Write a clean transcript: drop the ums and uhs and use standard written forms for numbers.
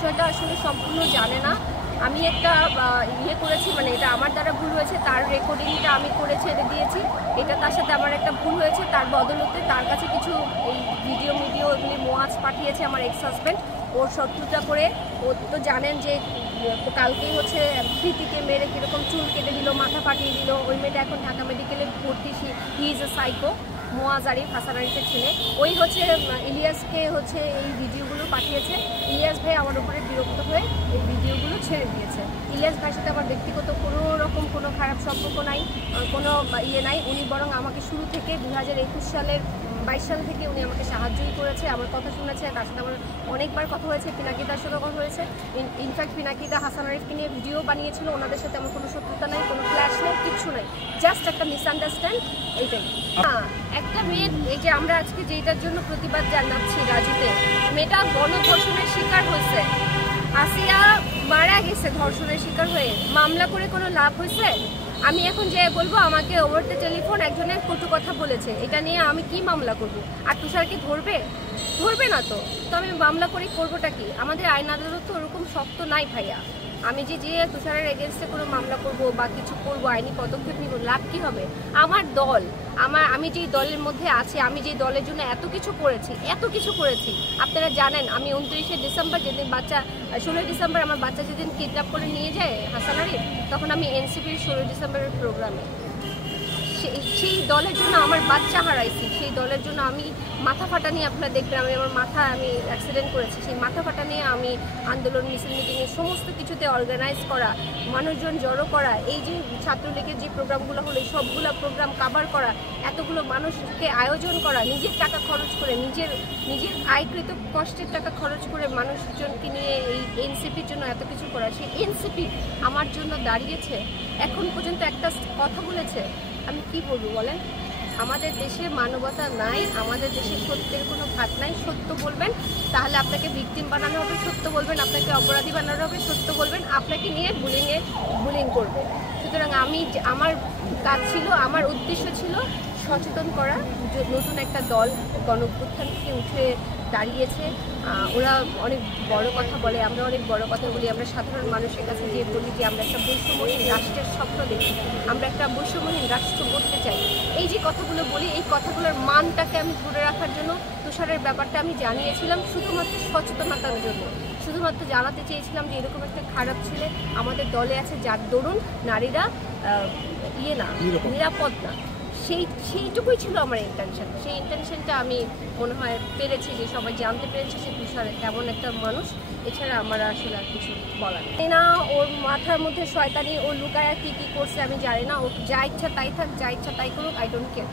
বিষয়টা আসলে সম্পূর্ণ জানে না। আমি একটা ইয়ে করেছি, মানে এটা আমার দ্বারা ভুল হয়েছে, তার রেকর্ডিংটা আমি করে ছেড়ে দিয়েছি, এটা তার সাথে আমার একটা ভুল হয়েছে। তার বদলতে তার কাছে কিছু এই ভিডিও এগুলি মোয়াজ পাঠিয়েছে আমার এক্স হাজব্যান্ড, ওর শত্রুতা করে। ও তো জানেন যে কালকেই হচ্ছে প্রীতিকে মেরে কীরকম চুল কেটে দিল, মাথা ফাটিয়ে দিল। ওই মেয়েটা এখন ঢাকা মেডিকেলে ভর্তি, he is a psycho, Muaz Arif, Hasan আরিফের ছেলে। ওই হচ্ছে ইলিয়াসকে হচ্ছে এই ভিডিওগুলো পাঠিয়েছে। ইলিয়াস ভাই আমার উপরে বিরক্ত হয়ে এই ভিডিওগুলো ছেড়ে দিয়েছে। ইলিয়াস ভাইয়ের সাথে আমার ব্যক্তিগত কোনো রকম কোনো খারাপ সম্পর্ক নাই, কোনো ইয়ে নাই। উনি বরং আমাকে শুরু থেকে 2021 সালের 22 সাল থেকে উনি আমাকে সাহায্যই করেছে, আমার কথা শুনেছে। তার সাথে আমার অনেকবার কথা হয়েছে, পিনাকিদার সাথে কথা হয়েছে। ইনফ্যাক্ট পিনাকিদা হাসান আরিফকে নিয়ে ভিডিও বানিয়েছিল। ওনাদের সাথে আমার কোনো শত্রুতা নাই, কোনো ক্ল্যাশ নেই, কিচ্ছু নাই, জাস্ট একটা মিসআন্ডারস্ট্যান্ড, এইটাই। হ্যাঁ, একটা মেয়ে, এই যে আমরা আজকে যেটার জন্য প্রতিবাদ জানাচ্ছি রাজুতে, মেয়েটা গণধর্ষণের শিকার হয়েছে। আসিয়া মারা গেছে ধর্ষণের শিকার হয়ে, মামলা করে কোনো লাভ হয়েছে? আমি এখন যে বলবো আমাকে ওভার দ্য টেলিফোন একজনের কটু কথা বলেছে, এটা নিয়ে আমি কি মামলা করব? আর তুষারকে ধরবে না তো আমি মামলা করে করবোটা কি? আমাদের আইন আদালত তো ওরকম শক্ত নাই ভাইয়া। আমি যে তুষারের এগেনস্টে কোনো মামলা করব বা কিছু করবো, আইনি পদক্ষেপ নিব, লাভ কি হবে? আমার দল, আমি যেই দলের মধ্যে আছি, আমি যেই দলের জন্য এত কিছু করেছি। আপনারা জানেন আমি 29শে ডিসেম্বর, যেদিন 16 ডিসেম্বর আমার বাচ্চা যেদিন কিডন্যাপ করে নিয়ে যায় হাসান আরিফ, তখন আমি এনসিপির 16 ডিসেম্বরের প্রোগ্রামে সেই দলের জন্য আমার বাচ্চা হারাইছি। সেই দলের জন্য আমি মাথা ফাটা নিয়ে, আপনারা দেখবেন আমি অ্যাক্সিডেন্ট করেছি, সেই মাথা ফাটা নিয়ে আমি আন্দোলন, মিছিল, মিটিংয়ে সমস্ত কিছুতে অর্গানাইজ করা, মানুষজন জড়ো করা, এই যে ছাত্রলীগের যে প্রোগ্রামগুলো হলো সবগুলো প্রোগ্রাম কাভার করা, এতগুলো মানুষকে আয়োজন করা, নিজের টাকা খরচ করে, নিজের আয়কৃত কষ্টের টাকা খরচ করে মানুষজনকে নিয়ে এই এনসিপির জন্য এত কিছু করা। সেই এনসিপি আমার জন্য দাঁড়িয়েছে, এখন পর্যন্ত একটা কথা বলেছে। আমি কি বলবো বলেন? আমাদের দেশে মানবতা নাই, আমাদের দেশে সত্যের কোনো ভাত নাই। সত্য বলবেন তাহলে আপনাকে ভিকটিম বানানো হবে, সত্য বলবেন আপনাকে অপরাধী বানানো হবে, সত্য বলবেন আপনাকে নিয়ে বুলিং করবে। সুতরাং আমার কাজ ছিল, আমার উদ্দেশ্য ছিল সচেতন করা। নতুন একটা দল গণঅভ্যুত্থান থেকে উঠে দাঁড়িয়েছে, ওরা অনেক বড় কথা বলে, আমরা অনেক বড় কথা বলি। আমরা সাধারণ মানুষের কাছে গিয়ে বলি যে আমরা একটা বৈষম্যহীন রাষ্ট্রের স্বপ্ন দেখি, আমরা একটা বৈষম্যহীন রাষ্ট্র করতে চাই। এই যে কথাগুলো বলি, এই কথাগুলোর মানটাকে আমি ধরে রাখার জন্য তুষারের ব্যাপারটা আমি জানিয়েছিলাম, শুধুমাত্র সচেতনতার জন্য, শুধুমাত্র জানাতে চেয়েছিলাম যে এরকম একটা খারাপ ছেলে আমাদের দলে আছে, যার দরুন নারীরা নিরাপদ না। সেইটুকুই ছিল আমার ইন্টেনশন। সেই ইন্টেনশনটা আমি মনে হয় পেরেছি, যে সবাই জানতে পেরেছে যে তুষার এমন একটা মানুষ। এছাড়া আমার আসলে আর কিছু বলার নেই না। ওর মাথার মধ্যে শয়তানি, ও লুকায়া কি করছে আমি জানি না। ও যা ইচ্ছা তাই থাক, যা ইচ্ছা তাই করুক, আই ডোন্ট কেয়ার।